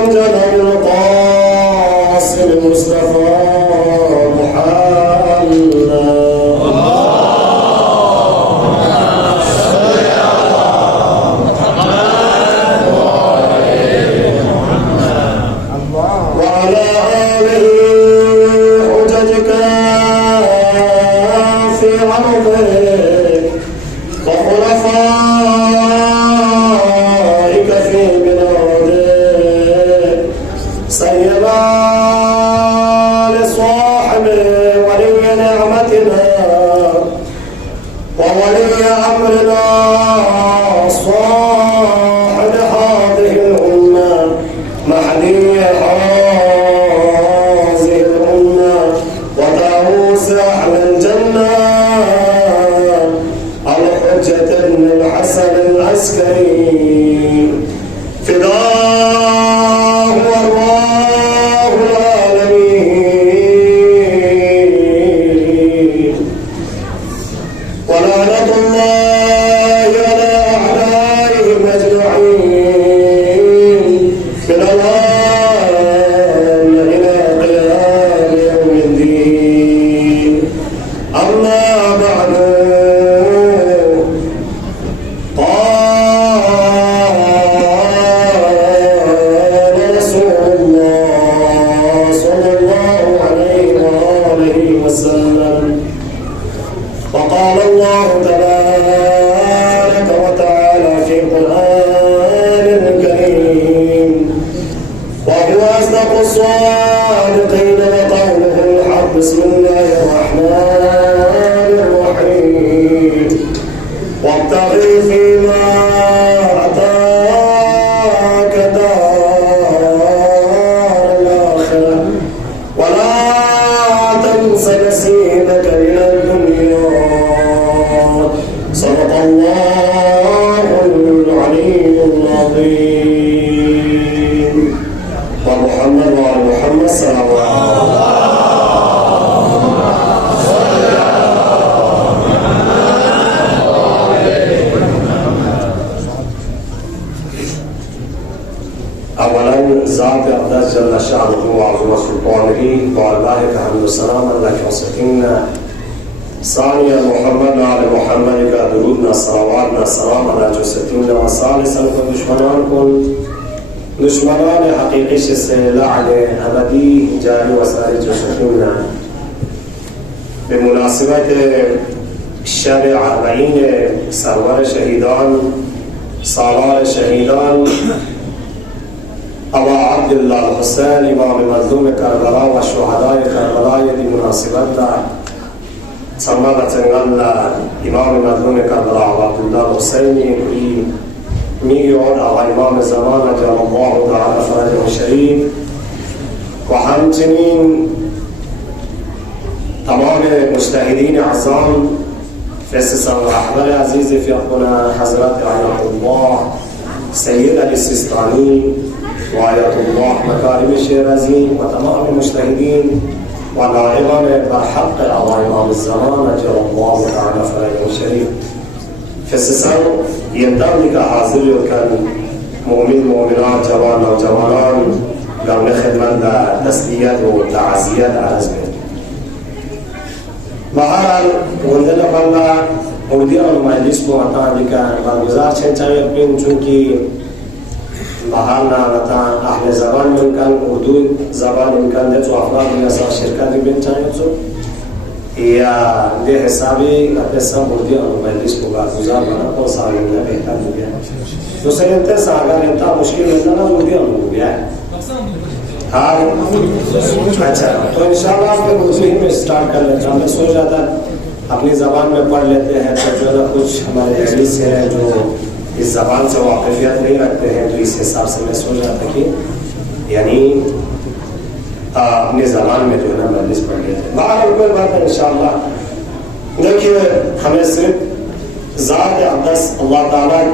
أمجد القاسم المصطفى محمد. وعلى آله حججك في عرضك وخلفائك في بلادك سيما لصاحب ولي نعمتنا وولي أمرنا صاحب هذه الأمة مهدي هذه الأمة وطاووس أهل الجنة الحجة بن الحسن العسكري فداه الله العالمين. ولعنة الله على أعدائهم أجمعين من الآن إلى قيام يوم الدين. أما بعد، قال رسول الله صلى الله عليه وآله وسلم وقال الله تبارك وتعالى في القرآن الكريم وهو أصدق الصادقين وقوله الحق. بسم الله الرحمن الرحيم. وابتغ فيما آتاك دار الآخرة ولا تنس نصيبك من الدنيا. صدق الله العلي العظيم. ومحمد وعلى محمد صلى الله عليه وسلم. اولا ذات اقدس جل شأنه وعظم سلطانه والله حمد السلام لك وسكننا. ثانيا محمد وعلى محمد کا درودنا صلواتنا سلام علی جسدنا. وثالثا دشمنان حقیقی سے لعن ابدی جاری وسائل جسدنا بمناسبت شب 40 سرور شهیدان سالار شهیدان ابا عبداللہ حسین امام مظلوم کربلا و شہداء کربلا دی مناسبت دا سمت اللہ امام مظلوم کربلا ابا عبداللہ حسین می اور امام زمان جل اللہ تعالی فرجہ شریف و همچنین تمام مجتهدین اعظام خصوصا رهبر عزیز فیقنا حضرت آیت الله سید علی سیستانی و آیت الله مکارم شیرازی و تمام مجتهدین و نائبان برحق امام الزمان جل الله تعالی فرجہ شریف خصوصا یہ دم کا حاضر کن مومن مومنات جوان نوجوانان گرم خدمت تسلیت و تعزیت عرض میں بہرحال وندل بندہ اردیان مجلس کو عطا دکا برگزار چھن چاہیے پین چونکہ بہار نہ عطا اہل زبان میں انکان اردو زبان انکان دے تو افراد میں ایسا شرکت بھی چاہیے تو یا دے حسابی اپنے سب اردیان مجلس کو برگزار بنا کو سالن نہ بہتر ہو گیا تو سنتے ساگر انتا مشکل ہوتا نا اردیان ہو گیا ہے. ہاں اچھا تو انشاءاللہ آپ کے مسلم میں سٹارٹ کر لیتا ہوں. میں سوچ رہا تھا اپنی زبان میں پڑھ لیتے ہیں تو جو ہے کچھ ہمارے مجلس سے ہیں جو اس زبان سے واقفیت نہیں رکھتے ہیں تو اس حساب سے میں سوچ رہا تھا کہ یعنی اپنی زبان میں جو ہے نا مجلس پڑھ لیتے ہیں. باہر کوئی بات ہے انشاءاللہ. دیکھیے ہمیں صرف ذات اقدس اللہ تعالیٰ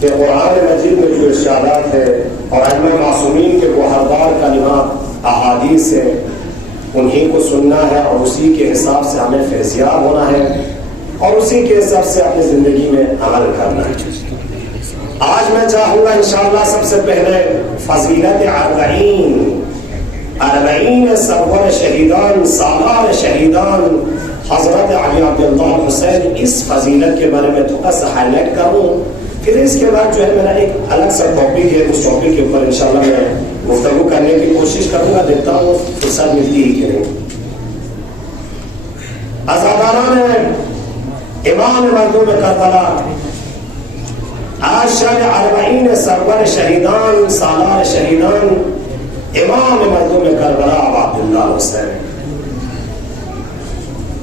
کہ قرآن مجید میں جو ارشادات ہے اور ائمہ معصومین کے گوہردار کلمات احادیث ہے انہی کو سننا ہے اور اسی کے حساب سے ہمیں فیضیاب ہونا ہے اور اسی کے حساب سے اپنی زندگی میں عمل کرنا ہے. آج میں چاہوں گا انشاءاللہ سب سے پہلے فضیلت اربعین سرور شہیدان سالار شہیدان حضرت علی عبداللہ حسین، اس فضیلت کے بارے میں تھوڑا سا ہائی لائٹ کروں، پھر اس کے بعد جو ہے میرا ایک الگ سا ٹاپک ہے، اس ٹاپک کے اوپر انشاءاللہ میں گفتگو کرنے کی کوشش کروں گا، دیکھتا ہوں فرصت ملتی ہی کہ نہیں۔ عزاداران امام مردوم کربلا، آج شب اربعین سرور شہیدان سالار شہیدان امام مردوم کربلا ابا عبداللہ حسین۔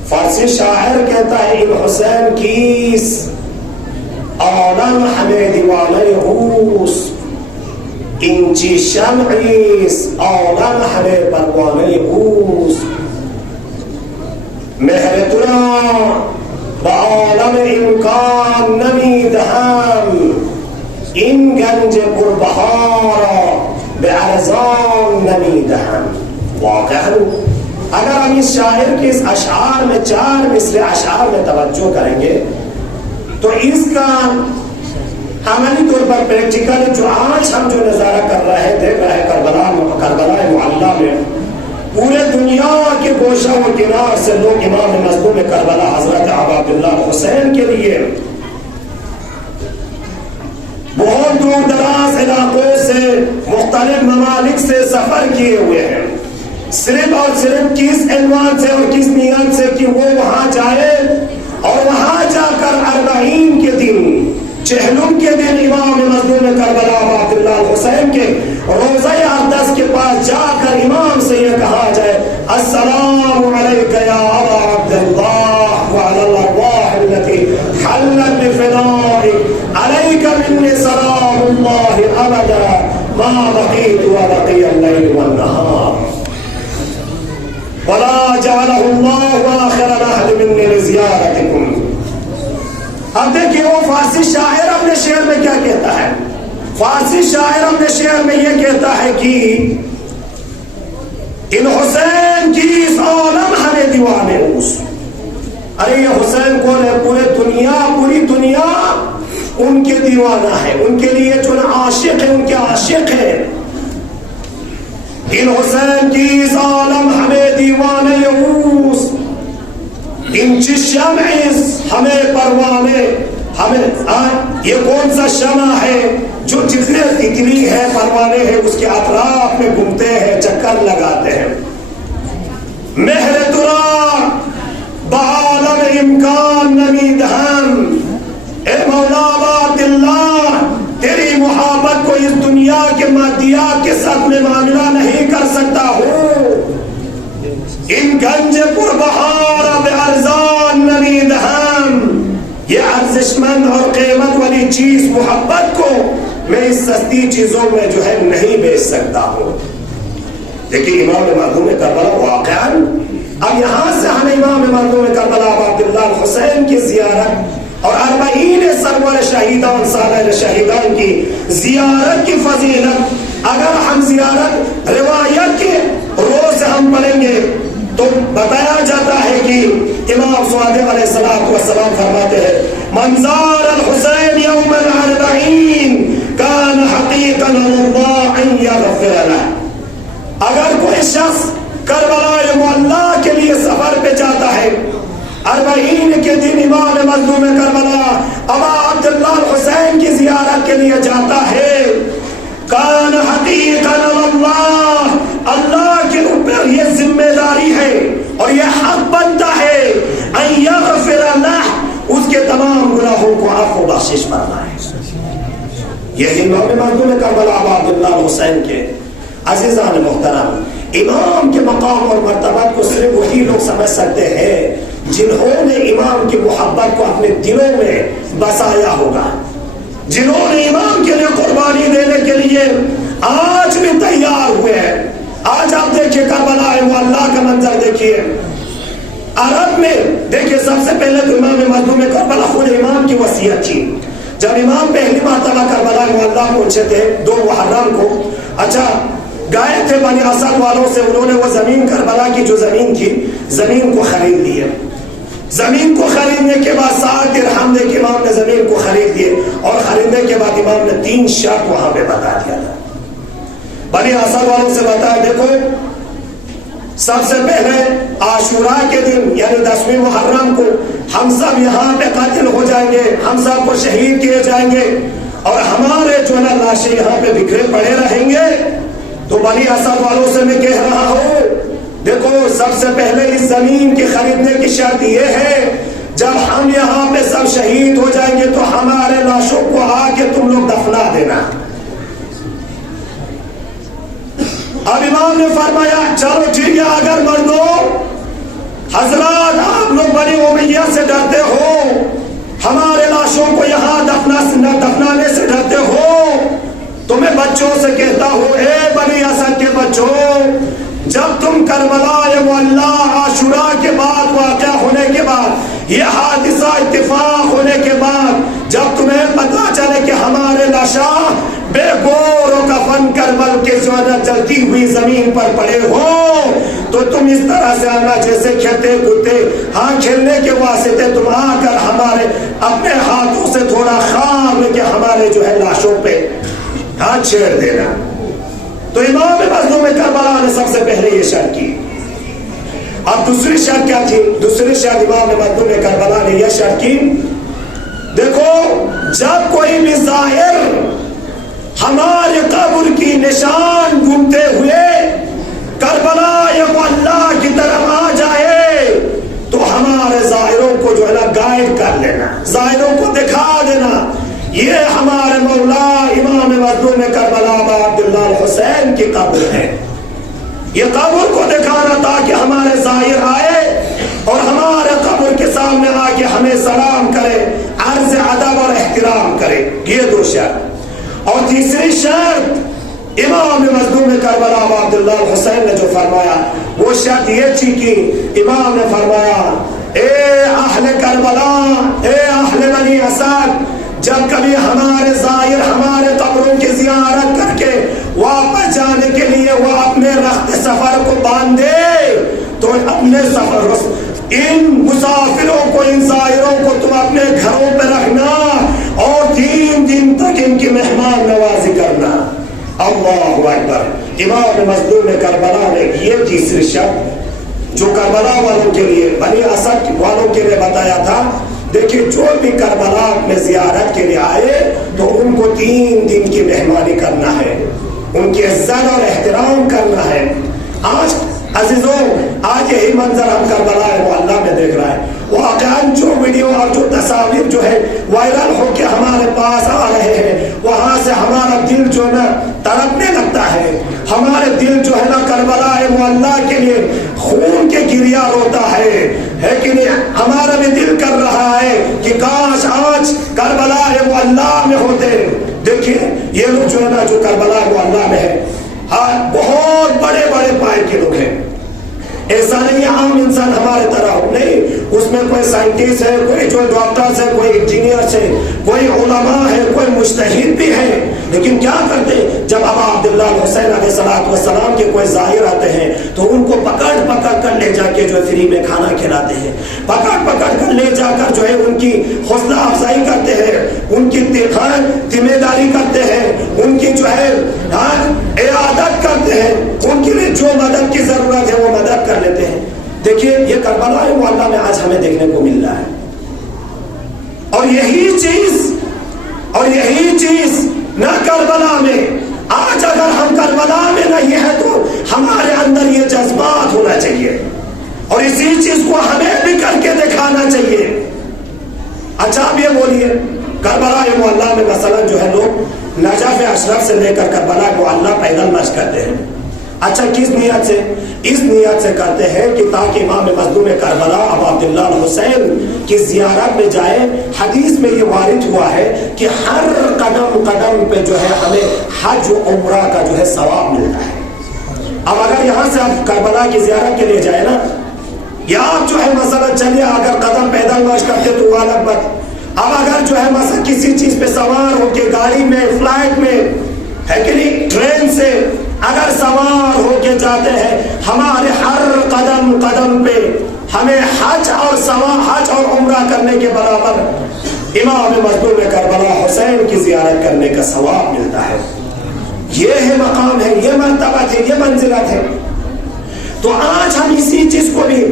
فارسی شاعر کہتا ہے ان حسین کیس عالم ہمیں دیوانے ہوس، انچی شمعیس عالم ہمیں پروانے ہوس، مہر ترا بعالم امکان نمید ہم، ان گنج پربہارا بے ارزان نمید ہم۔ واقعا اگر ہم اس شاعر کے اس اشعار میں چار مثل اشعار میں توجہ کریں گے تو اس کا عملی طور پر پریکٹیکل جو آج ہم جو نظارہ کر رہے ہیں، دیکھ رہے ہیں کربلا معلیٰ میں پورے دنیا کے گوشہ و کنار سے لوگ امام مظلوم کربلا حضرت ابا عبداللہ حسین کے لیے بہت دور دراز علاقوں سے مختلف ممالک سے سفر کیے ہوئے ہیں، صرف اور صرف کس عنوان سے اور کس نیت سے کہ وہ وہاں جائے اور وہاں جا کر اربعین کے دن، چہلم کے دن امام مظلوم کربلا ابا عبداللہ حسین کے روضہ اقدس کے پاس جا کر امام سے یہ کہا جائے السلام علیک یا ابا عبداللہ وعلی الارواح التي حلت بفنائک علیک منی سلام اللہ ابدا ما بقیت وبقی اللیل والنہار ولا جعلہ اللہ آخر العہد منی لزیارتکم۔ اب دیکھیں وہ فارسی شاعر اپنے شعر میں کیا کہتا ہے، فارسی شاعر اپنے شعر میں یہ کہتا ہے کہ ان حسین کی اس عالم ہمیں دیوانے اوس۔ ارے یہ حسین کون ہے؟ پوری دنیا ان کے دیوانہ ہے، ان کے لیے جو عاشق ہے ان کے عاشق ہے۔ ان حسین کی اس عالم ہمیں دیوانے اوس، ان شمع ہمیں پروانے، ہمیں یہ کون سا شمع ہے جو جتنے تتلی ہے پروانے ہیں اس کے اطراف میں گھومتے ہیں، چکر لگاتے ہیں۔ مہر ترا بعالم امکان نمید ہم، اے مولا بات اللہ تیری محبت کو اس دنیا کے مادیات کے ساتھ میں معاملہ نہیں کر سکتا ہوں۔ ان گنج پر بہار بے ارزان نمید ہم، یہ ارزشمند اور قیمت والی چیز محبت کو میں اس سستی چیزوں میں جو ہے نہیں بیچ سکتا ہوں۔ دیکھیں امام مظلوم کربلا واقعا اب یہاں سے ہم امام مظلوم کربلا ابا عبداللہ حسین کی زیارت اور اربعین سرور شہیدان سالار شہیدان کی زیارت کی فضیلت اگر ہم زیارت روایت کے روز سے ہم پڑھیں گے تو بتایا جاتا ہے کہ امام صادق علیہ السلام فرماتے ہیں من زار الحسین یوم الاربعین کان حقیقا اللہ ان یغفر لہ۔ اگر کوئی شخص کربلا معلیٰ کے لیے سفر پہ جاتا ہے، اربعین کے دن امام مظلوم کربلا ابا عبداللہ حسین کی زیارت کے لیے جاتا ہے، کان حقیقا اللہ، اللہ کے اوپر یہ ذمہ داری ہے اور یہ حق بنتا ہے ان یغفر لہ، اس کے تمام گناہوں کو عفو بخشش فرمائے۔ یہ امام مظلوم کربلا ابا عبداللہ حسین کے عزیزان محترم، امام کے مقام اور مرتبت کو صرف وہی لوگ سمجھ سکتے ہیں جنہوں نے امام کی محبت کو اپنے دلوں میں بسایا ہوگا، جنہوں نے امام کے لیے قربانی دینے کے لیے آج بھی تیار ہوئے ہیں۔ آج آپ دیکھیے کربلا معلیٰ کا منظر دیکھیے، عرب میں دیکھیے سب سے پہلے تو امام مظلوم کربلا خود امام کی وصیت تھی۔ جب امام پہلی مرتبہ کربلا معلیٰ پہنچے تھے 2 محرم کو، اچھا گئے تھے بنی اسد والوں سے، انہوں نے وہ زمین کربلا کی جو زمین تھی زمین کو خرید لی ہے۔ زمین کو خریدنے کے بعد 7 درہم دے کے امام نے زمین کو خرید دیے، اور خریدنے کے بعد امام نے 3 شرط وہاں پہ بتا دیا تھا۔ بنی اسد والوں سے بتایا دیکھو سب سے پہلے عاشوراء کے دن یعنی 10ویں محرم کو ہم سب یہاں پہ قتل ہو جائیں گے، ہم سب کو شہید کیے جائیں گے، اور ہمارے جو ہے لاشیں یہاں پہ بکھرے پڑے رہیں گے۔ تو بنی اسد والوں سے میں کہہ رہا ہوں دیکھو سب سے پہلے اس زمین کے خریدنے کی شرط یہ ہے جب ہم یہاں پہ سب شہید ہو جائیں گے تو ہمارے لاشوں کو آ کے تم لوگ دفنا دینا۔ اب امام نے فرمایا چلو ٹھیک ہے، اگر مردوں حضرات آپ لوگ بنی امیہ سے ڈرتے ہو، ہمارے لاشوں کو یہاں دفنانے سے ڈرتے ہو، تو میں بچوں سے کہتا ہوں اے بنی اسد کے بچوں، جب تم کربلا معلی عاشوراء کے بعد واقعہ ہونے کے بعد یہ حادثہ اتفاق ہونے کے بعد جب تمہیں پتا چلے کہ ہمارے لاشاں بے گور و کفن کربل کے جلتی ہوئی زمین پر پڑے ہو تو تم اس طرح سے آنا جیسے کھیلتے کودتے ہاں کھیلنے کے واسطے تم آ کر ہمارے اپنے ہاتھوں سے تھوڑا خام لے کے ہمارے جو ہے لاشوں پہ ہاتھ چھیڑ دینا۔ تو امام مظلوم کربلا نے سب سے پہلے یہ شرط کی۔ اب دوسری شرط کیا تھی؟ دوسری شرط امام مظلوم کربلا نے یہ شرط کی دیکھو جب کوئی بھی زائر ہمارے قبر کی نشان گھومتے ہوئے کربلا معلی کی طرف آ جائے تو ہمارے زائروں کو جو ہے نا گائیڈ کر لینا، زائروں کو دکھا دینا یہ ہمارے مولا امام مظلوم کربلا عبداللہ الحسین کی قبر ہے، یہ قبر کو دکھانا تاکہ ہمارے زائر آئے اور ہمارے قبر کے سامنے آ کے ہمیں سلام کرے، عرض ادب اور احترام کرے۔ یہ 2 شرط۔ اور تیسری شرط امام مظلوم کربلا عبداللہ الحسین نے جو فرمایا وہ شرط یہ تھی کہ امام نے فرمایا اے اہل کربلا، اے اہل بنی اسد، جب کبھی ہمارے زائر ہمارے قبروں کی زیارت کر کے واپس جانے کے لیے وہ اپنے رخت سفر کو باندھے تو اپنے سفر ان مسافروں کو، ان زائروں کو تم اپنے گھروں پہ رکھنا اور 3 دن تک ان کی مہمان نوازی کرنا۔ اللہ اکبر۔ امام مظلوم کربلا نے یہ تیسری شرط جو کربلا والوں کے لیے، بنی اسد والوں کے لیے بتایا تھا، دیکھیں جو بھی کربلا میں زیارت کے لیے آئے تو ان کو 3 دن کی مہمانی کرنا ہے، ان کی عزت اور احترام کرنا ہے۔ آج عزیزوں آج یہی منظر ہم کربلا معلی میں دیکھ رہا ہے، واقعاً جو ویڈیو اور جو تصاویر جو ہے وائرل ہو کے ہمارے پاس آ رہے ہیں وہاں سے ہمارا دل جو ہے نا تڑپنے لگتا ہے، ہمارے دل جو ہے نا کربلا معلی کے لیے خون کے گریا روتا ہے کہ نہیں؟ ہمارا بھی دل کر رہا ہے کہ کاش آج کربلا معلی میں ہوتے۔ دیکھیں یہ لوگ جو ہے نا جو کربلا معلی میں ہے بہت بڑے بڑے پائے کے لوگ ہیں، ایسا نہیں عام انسان ہمارے طرح نہیں، اس میں کوئی سائنٹسٹ ہے، کوئی جو ڈاکٹرز ہے، کوئی انجینئرز ہے، کوئی علماء ہے، کوئی مجتہد بھی ہے، لیکن کیا کرتے جب ابا عبداللہ الحسین علیہ السلام کے کوئی زائر آتے ہیں تو ان کو پکڑ کر لے جا کے جو فری میں کھانا کھلاتے ہیں، پکڑ کر لے جا کر جو ہے ان کی حوصلہ افزائی کرتے ہیں، ان کی ذمہ داری کرتے ہیں، ان کی جو ہے عیادت کرتے ہیں، ان کے لیے جو مدد کی ضرورت ہے وہ مدد کر لیتے ہیں۔ دیکھیے یہ کربلا معلی میں آج ہمیں دیکھنے کو مل رہا ہے، اور یہی چیز نہ کربلا میں، آج اگر ہم کربلا میں نہیں ہے تو ہمارے اندر یہ جذبات ہونا چاہیے اور اسی چیز کو ہمیں بھی کر کے دکھانا چاہیے۔ اچھا آپ یہ بولیے کربلا معلی میں مثلا جو ہے لوگ نجف اشرف سے لے کر کربلا معلی پیدل مشق کرتے ہیں، اچھا کس نیت سے؟ اس نیت سے کرتے ہیں کہ تاکہ امام مظلوم کربلا ابو عبداللہ الحسین کی زیارت میں جائے۔ حدیث میں یہ وارد ہوا ہے کہ ہر قدم پہ جو ہے ہمیں حج و عمرہ کا جو ہے ثواب ملتا ہے۔ اب اگر یہاں سے آپ کربلا کی زیارت کے لیے جائے نا، یا آپ جو ہے مثلا چلیے اگر قدم پیدل مشق کرتے تو وہ الگ بات، اب اگر جو ہے مثلا کسی چیز پہ سوار ہو کے گاڑی میں، فلائٹ میں ہے کہ نہیں، ٹرین سے اگر سوار ہو کے جاتے ہیں، ہمارے ہر قدم پہ ہمیں حج اور عمرہ کرنے کے برابر امام مظلوم کربلا حسین کی زیارت کرنے کا ثواب ملتا ہے. یہ ہے مقام ہے، یہ مرتبہ ہے، یہ منزلت ہے. تو آج ہم اسی چیز کو بھی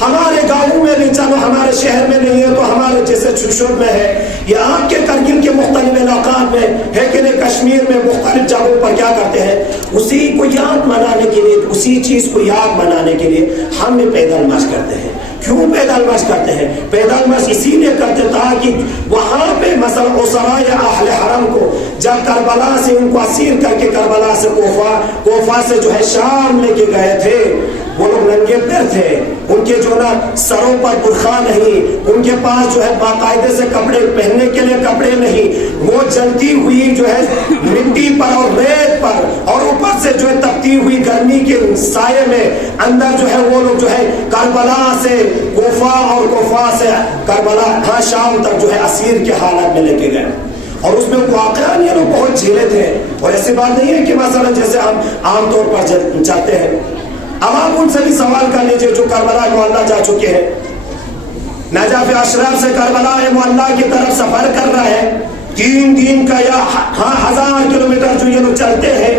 ہمارے گاؤں میں بھی، چلو ہمارے شہر میں نہیں ہے تو ہمارے جیسے چھشور میں ہے، یا آپ کے کرگل کے مختلف علاقات میں ہے کہ نہیں، کشمیر میں مختلف جگہوں پر کیا کرتے ہیں، اسی کو یاد منانے کے لیے، اسی چیز کو یاد منانے کے لیے ہم بھی پیدل مارچ کرتے ہیں. کیوں پیدل مارچ کرتے ہیں؟ پیدل مارچ اسی لیے کرتے تاکہ وہاں پہ مثلا اسرا یا اہل حرم کو جب کربلا سے ان کو اسیر کر کے کربلا سے کوفہ سے جو ہے شام لے کے گئے تھے، وہ لوگ ننگے پیر تھے، ان کے جو نا سروں پر برقع نہیں، ان کے پاس جو ہے باقاعدے سے کپڑے پہننے کے لیے کپڑے نہیں، وہ جلتی ہوئی جو ہے مٹی پر اور ریت پر اور اوپر سے جو ہے تپتی ہوئی گرمی کے سائے میں اندر جو ہے وہ لوگ جو ہے کربلا سے کوفہ اور کوفہ سے کربلا شام تک جو ہے اسیر کے حالت میں لے کے گئے. اور اس میں واقعہ یہ لوگ بہت جھیلے تھے، اور ایسی بات نہیں ہے کہ مثلا جیسے ہم عام طور پر چلتے ہیں. اب آپ ان سے بھی سوال کر لیجئے جو کربلا معلیٰ جا چکے ہیں، نجف اشرف سے کربلا معلیٰ کی طرف سفر کر رہا ہے، 3 دن کا یا 1000 کلومیٹر جو یہ لوگ چلتے ہیں.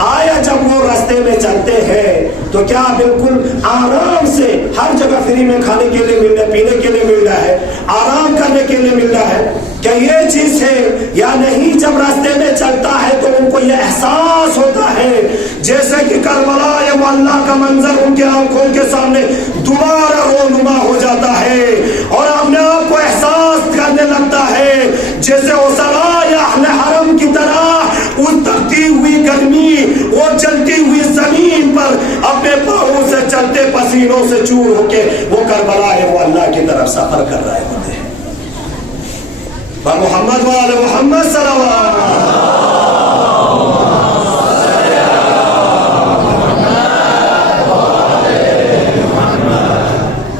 آیا جب وہ راستے میں چلتے ہیں تو کیا بالکل آرام سے ہر جگہ فری میں کھانے کے لیے مل رہا ہے، پینے کے لیے مل رہا ہے، آرام کرنے کے لیے مل رہا ہے؟ کیا یہ چیز ہے یا نہیں؟ جب راستے میں چلتا ہے تو ان کو یہ احساس ہوتا ہے جیسے کہ کربلا یا معلیٰ کا منظر ان کے آنکھوں کے سامنے دوبارہ رونما ہو جاتا ہے، اور اپنے آپ کو احساس کرنے لگتا ہے جیسے اسرا یا اہل حرم کی طرح اس تپتی ہوئی گرمی، وہ جلتی ہوئی زمین پر اپنے پاؤں سے چلتے پسینوں سے چور ہو کے وہ کربلا معلیٰ کی طرف سفر کر رہے ہوتے ہیں. محمد وآل محمد صلی اللہ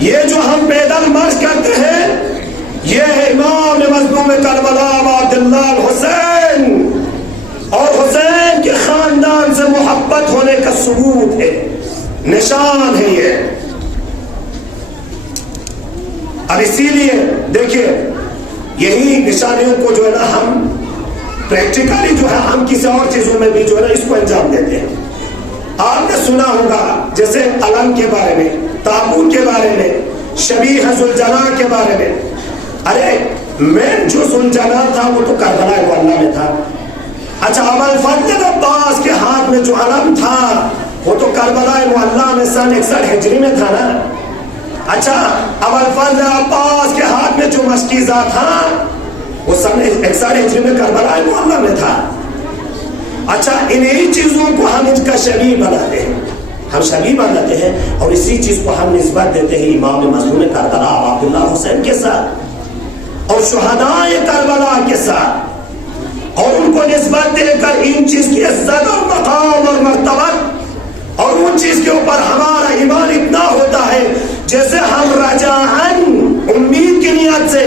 یہ جو ہم پیدل مارچ کرتے ہیں یہ ہے امام مظلوم کربلا عبداللہ الحسین، اور حسین کے خاندان سے محبت ہونے کا ثبوت ہے، نشان ہے یہ. اب اسی لیے دیکھیے یہی نشانیوں کو جو ہے نا ہم پریکٹیکلی جو ہے ہم کسی اور چیزوں میں بھی جو ہے نا اس کو انجام دیتے ہیں. آپ نے سنا ہوگا جیسے علم کے بارے میں، تابوت کے بارے میں، شبیہ ذوالجناح کے بارے میں. ارے میں جو ذوالجناح تھا وہ تو کربلا معلیٰ میں تھا. اچھا ابوالفضل عباس کے ہاتھ میں جو علم تھا وہ تو کربلا معلیٰ میں سن 61 ہجری میں تھا نا. اچھا ابوالفضل عباس کے ہاتھ میں جو مشکیزہ تھا وہ سن 61 ہجری میں کربلا معلیٰ میں تھا. اچھا انہی چیزوں کو ہم ان کا شبیہ بناتے ہیں، ہم شبیہ بناتے ہیں، اور اسی چیز کو ہم نسبت دیتے ہیں امام مظلوم کربلا عبداللہ حسین کے ساتھ اور شہداء کربلا کے ساتھ، اور ان کو نسبت دے کر ان چیز کی عزت اور مقام اور مرتبت اور ان چیز کے اوپر ہمارا ایمان اتنا ہوتا ہے جیسے ہم رجاءً امید کی نیت سے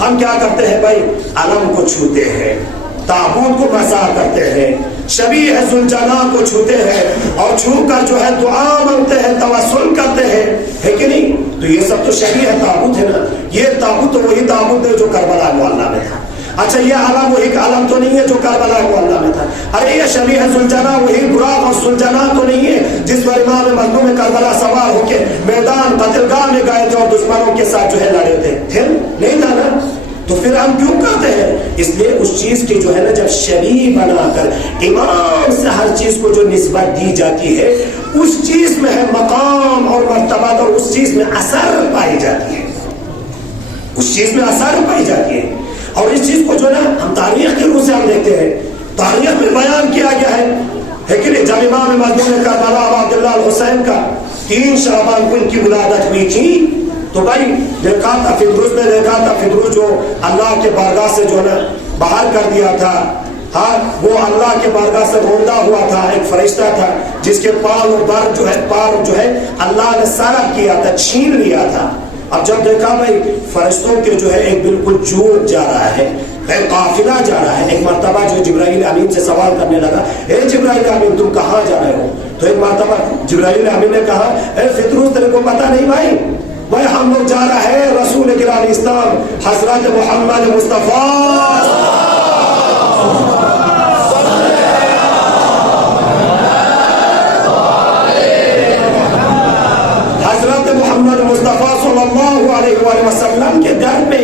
ہم کیا کرتے ہیں بھائی، علم کو چھوتے ہیں، تابوت کو مسح کرتے ہیں، شبیہ ذوالجناح کو چھوتے ہیں، اور چھو کر جو ہے دعا مانگتے ہیں، توسل کرتے ہیں، ہے کہ نہیں؟ تو یہ سب تو شبیہ تابوت ہے نا. یہ تابوت تو وہی تابوت ہے جو کربلا معلیٰ میں تھا. اچھا یہ علم وہی علم تو نہیں ہے جو کربلا معلیٰ میں تھا. ارے یہ شبیہ ذوالجناح وہی براق اور ذوالجناح تو نہیں ہے جس پر امام مظلوم کربلا سوار ہو کے میدان قتلگاہ میں گئے تھے اور دشمنوں کے ساتھ جو ہے لڑے تھے؟ نہیں تھا نا. تو پھر ہم کیوں کرتے ہیں؟ اس لیے اس چیز کی جو ہے نا جب شبیہ بنا کر امام سے ہر چیز کو جو نسبت دی جاتی ہے اس چیز میں ہے مقام اور مرتبہ، اور اس چیز میں اثر پائی جاتی ہے، اس چیز میں اثر پائی جاتی ہے. اور اس چیز کو جو ہے نا ہم تاریخ کے روح سے ہم دیکھتے ہیں، تاریخ میں بیان کیا گیا ہے کہ نہیں؟ جب امام مظلوم کربلا عبداللہ الحسین کا 3 شعبان کو ان کی ولادت ہوئی تھی تو بھائی دیکھا تھا فدروس نے، دیکھا تھا فدروس جو اللہ کے بارگاہ سے جو ہے نا باہر کر دیا تھا. ہاں وہ اللہ کے بارگاہ سے روندا ہوا تھا، ایک فرشتہ تھا جس کے پار جو ہے اللہ نے سرب کیا تھا، چھین لیا تھا. اب جب دیکھا بھائی فرشتوں کے جو ہے ایک بالکل جوت جا رہا ہے، قافلہ جا رہا ہے. ایک مرتبہ جو جبرائیل امین سے سوال کرنے لگا, اے جبرائیل امین تم کہاں جا رہے ہو؟ تو ایک مرتبہ جبرائیل امین نے کہا, اے فطروس تیرے کو پتہ نہیں بھائی, بھائی ہم لوگ جا رہے ہیں رسول گرامی اسلام حضرت محمد مصطفیٰ محمد مصطفیٰ صلی اللہ علیہ وآلہ وسلم کے در پہ.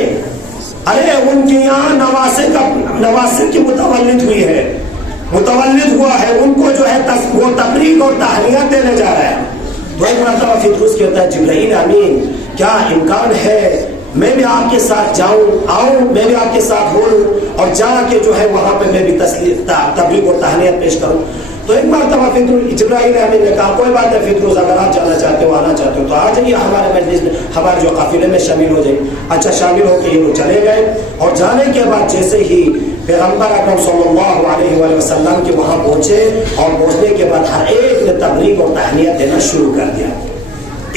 ارے ان کے یہاں نواسے کی متولد ہوئی ہے, متولد ہوا ہے, ان کو جو ہے وہ تبریک اور تہنیت دینے جا رہا ہے. تو ایک مرتبہ فطروس کہتا ہے, جبرائیل امین کیا امکان ہے میں بھی آپ کے ساتھ آؤں, میں بھی آپ کے ساتھ ہوں اور جا کے جو ہے وہاں پہ میں بھی تبریک اور تہنیت پیش کروں. تو ایک مرتبہ جبرائیل امین نے کہا, کوئی بات ہے فطروس, اگر آپ جانا چاہتے ہو آنا چاہتے ہو تو آ جائیے ہمارے مجلس میں, ہمارے جو قافلے میں شامل ہو جائے. اچھا, شامل ہو کے یہ لوگ چلے گئے اور جانے کے بعد جیسے ہی پیغمبر اکرم صلی اللہ علیہ وآلہ وسلم کے وہاں پہنچے اور پہنچنے کے بعد ہر ایک نے تبریک اور تہنیت دینا شروع کر دیا.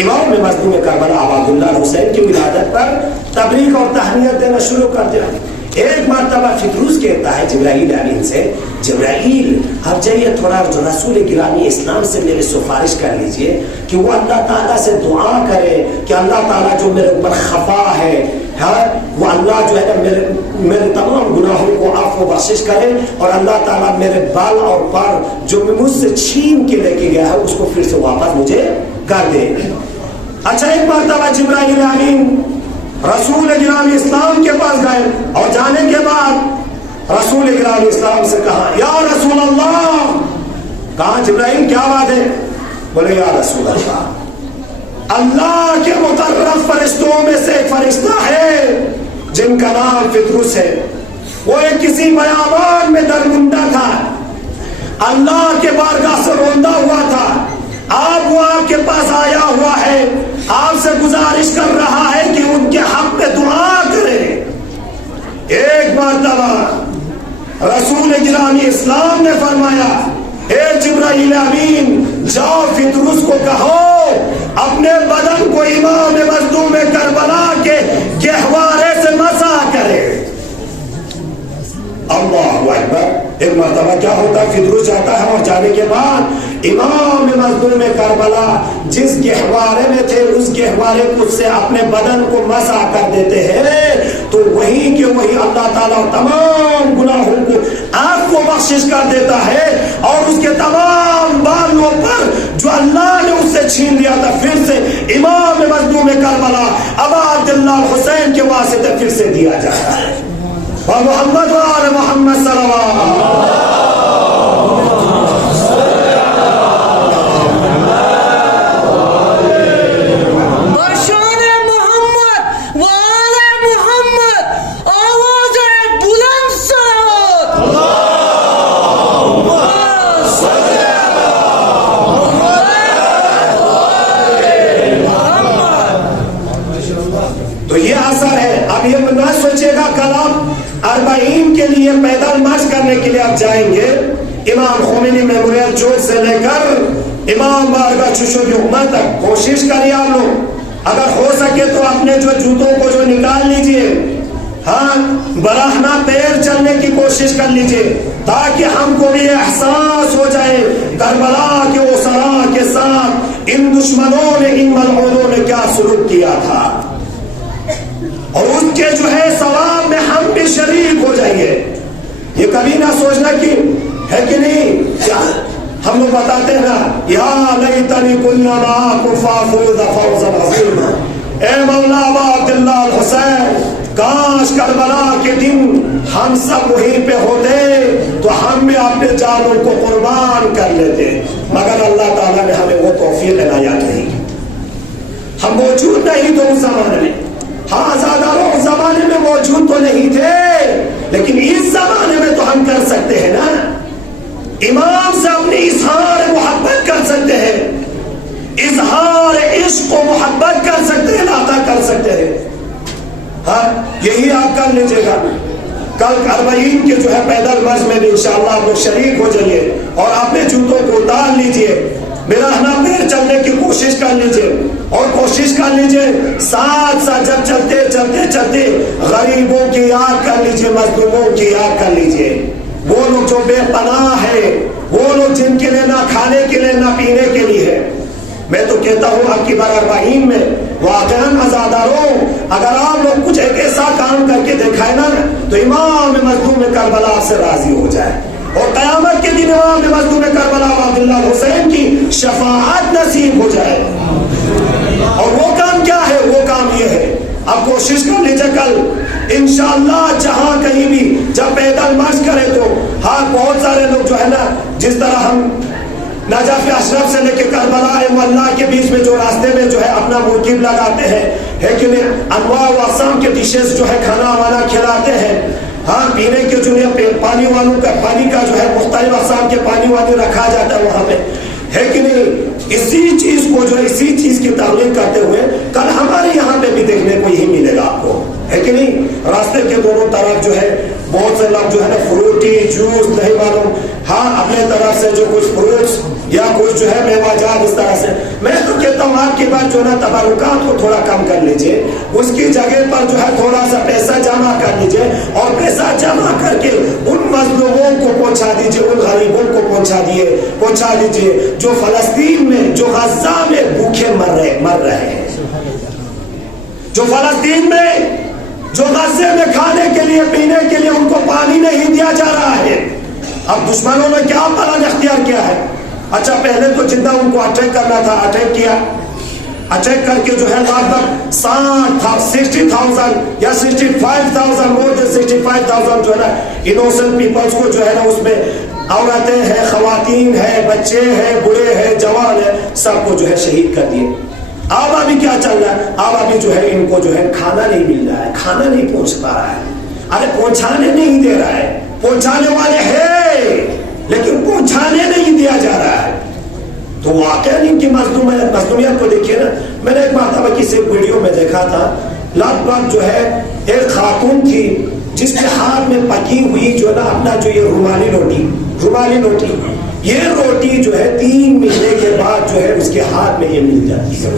امام مظلوم کربلا عبد اللہ حسین کی ولادت پر تبریک اور تہنیت دینا شروع کر دیا. ایک مرتبہ فطروس کہتا ہے جبرائیل امین سے, جبرائیل آپ جائیے تھوڑا رسول گرامی اسلام سے میری سفارش کر لیجئے کہ وہ اللہ تعالیٰ سے دعا کرے کہ اللہ تعالیٰ جو میرے اوپر خفا ہے وہ اللہ جو ہے نا میرے تمام گناہوں کو عفو و بخشش کرے اور اللہ تعالیٰ میرے بال اور پر جو مجھ سے چھین کے لے کے گیا ہے اس کو پھر سے واپس مجھے کر دے. اچھا, ایک مرتبہ جبرائیل امین رسول گرامی اسلام کے پاس گئے اور جانے کے بعد رسول گرامی اسلام سے کہا, یا رسول اللہ. کہا جبرائیل کیا بات ہے؟ بولے یا رسول اللہ, اللہ کے مقرب فرشتوں میں سے ایک فرشتہ ہے جن کا نام فطروس ہے, وہ ایک کسی بیابان میں درگنڈا تھا, اللہ کے بارگاہ سے روندہ ہوا تھا, وہ آپ کے پاس آیا ہوا ہے, آپ سے گزارش کر رہا ہے کہ ان کے حق میں دعا کرے. ایک مرتبہ رسول گرامی اسلام نے فرمایا, اے جبرائیل امین جاؤ فطروس کو کہو اپنے بدن کو امام مظلوم کربلا کے گہوارے سے مسح کرے. اللہ اکبر. ایک مرتبہ کیا ہوتا ہے, فطروس جاتا ہے اور جانے کے بعد امام مظلوم کربلا جس گہوارے میں تھے اس گہوارے کو سے اپنے بدن کو مسح کر دیتے ہیں تو وہی کہ وہی اللہ تعالیٰ تمام گناہوں کو عفو و بخشش کر دیتا ہے اور اس کے تمام بالوں پر جو اللہ نے اس سے چھین لیا تھا پھر سے امام مظلوم کربلا ابا عبداللہ حسین کے واسطے پھر سے دیا جاتا ہے. محمد وآل محمد صلی اللہ علیہ پیدل مارچ کرنے کے لیے آپ جائیں گے امام خمینی میموریل چوک سے لے کر امام بارگاہ چشو کی حکومت تک. کوشش کریے آپ لوگ اگر ہو سکے تو اپنے جو جوتوں کو جو نکال لیجئے, ہاں براہنہ پیر چلنے کی کوشش کر لیجئے تاکہ ہم کو بھی احساس ہو جائے کربلا کے اسرا کے ساتھ ان دشمنوں نے ان ملعونوں نے کیا سلوک کیا تھا اور ان کے جو ہے ثواب میں ہم بھی شریک ہو جائیں گے. یہ کبھی نہ سوچنا کہ ہے کہ نہیں, ہم لوگ بتاتے ہیں نا یا لیتنی کنا معاکم فافوز فوزا عظیما, اے مولا ابا عبداللہ حسین کاش کربلا کے دن ہم سب وہیں پہ ہوتے تو ہم بھی اپنے جانوں کو قربان کر لیتے, مگر اللہ تعالیٰ نے ہمیں وہ توفیق عنایت نہیں. ہم موجود نہیں تو اس زمانے میں, ہاں زاداروں اس زمانے میں موجود تو نہیں تھے لیکن اس زمانے میں تو ہم کر سکتے ہیں نا, امام سے اپنی اظہار محبت کر سکتے ہیں, اظہار عشق و محبت کر سکتے ہیں, علاقہ کر سکتے ہیں. ہاں یہی آپ کر لیجئے گا. کل 40 کے جو ہے پیدل مارچ میں بھی انشاءاللہ آپ لوگ شریک ہو جائیے اور اپنے جوتوں کو اتار لیجئے, براہنہ پیر چلنے چلنے کی کوشش کر لیجئے، اور کوشش کر لیجئے ساتھ ساتھ جب چلتے چلتے چلتے غریبوں کی یاد کر لیجئے، مظلوموں کی یاد کر لیجئے، وہ لوگ جو بے پناہ ہے، وہ لوگ جن کے لیے نہ کھانے کے لیے نہ پینے کے لیے ہے۔ میں تو کہتا ہوں اب کی بار 40 میں واقعاً عزاداروں، اگر آپ لوگ کچھ ایک ایسا کام کر کے دکھائے نا تو امام مظلوم کربلا سے راضی ہو جائے، اور قیامت کے دن امام مظلوم کربلا عبداللہ حسین کی شفاعت نصیب ہو جائے۔ اور وہ کام کیا ہے؟ وہ کام یہ ہے، اب کوشش کر لیجیے کل انشاءاللہ جہاں کہیں بھی جب پیدل مارچ کرے تو ہاں بہت سارے لوگ جو ہے نا، جس طرح ہم نجف اشرف سے لے کے کربلا مولا کے بیچ میں جو راستے میں جو ہے اپنا مرکب لگاتے ہیں، لیکن انواع و اقسام کے ڈشز جو ہے کھانا وانا کھلاتے ہیں، ہاں پینے کے جو پانی والوں کا پانی کا جو ہے مختلف اقسام کے پانی والے رکھا جاتا ہے وہاں پہ، ہے کہ نہیں؟ اسی چیز کو جو ہے اسی چیز کی تبلیغ کرتے ہوئے کل ہمارے یہاں پہ بھی دیکھنے کو یہی ملے گا آپ کو، ہے کہ نہیں؟ راستے کے دونوں طرف جو ہے بہت سے لوگ جو ہے نا فروٹی جوس نہیں معلوم، ہاں اپنے طرف سے جو کچھ فروٹس یا کچھ جو ہے میوہ جات اس طرح سے۔ میں تو کہتا ہوں آپ کی بات جو ہے نا تبرکات کو تھوڑا کم کر لیجئے، اس کی جگہ پر جو ہے تھوڑا سا پیسہ جمع کر لیجئے، اور پیسہ جمع کر کے ان مظلوموں کو پہنچا دیجئے، ان غریبوں کو پہنچا دیجئے جو فلسطین میں، جو غزہ میں بھوکے مر رہے ہیں، جو فلسطین میں، جو غزے میں کھانے کے لیے پینے کے لیے ان کو پانی نہیں دیا جا رہا ہے۔ اب دشمنوں نے کیا پلان اختیار کیا ہے؟ اچھا پہلے تو جدہ ان کو اٹیک کرنا تھا، اٹیک کیا، اٹیک کر کے جو ہے لگ بھگ 60,000 یا 65,000 مور دین 65,000 جو ہے نا انوسنٹ پیپلز کو جو ہے نا اس میں عورتیں ہیں، خواتین ہیں، بچے ہیں، بڑے ہیں، جوان ہیں، سب کو جو ہے شہید کر دیے۔ اب ابھی کیا چل رہا ہے؟ اب ابھی جو ہے ان کو جو ہے کھانا نہیں مل رہا ہے، کھانا نہیں پہنچ پا رہا ہے، ارے پہنچانے نہیں دے رہا ہے، پہنچانے والے ہیں لیکن پہنچانے نہیں دیا جا رہا ہے۔ تو واقعا ان کی مظلومیت کو دیکھیے نا، میں نے ایک مرتبہ کسی ویڈیو میں دیکھا تھا، لگ بھگ جو ہے ایک خاتون تھی جس کے ہاتھ میں پکی ہوئی جو ہے نا اپنا جو یہ رومالی روٹی، یہ روٹی جو ہے 3 مہینے کے بعد جو ہے اس کے ہاتھ میں یہ مل جاتی ہے۔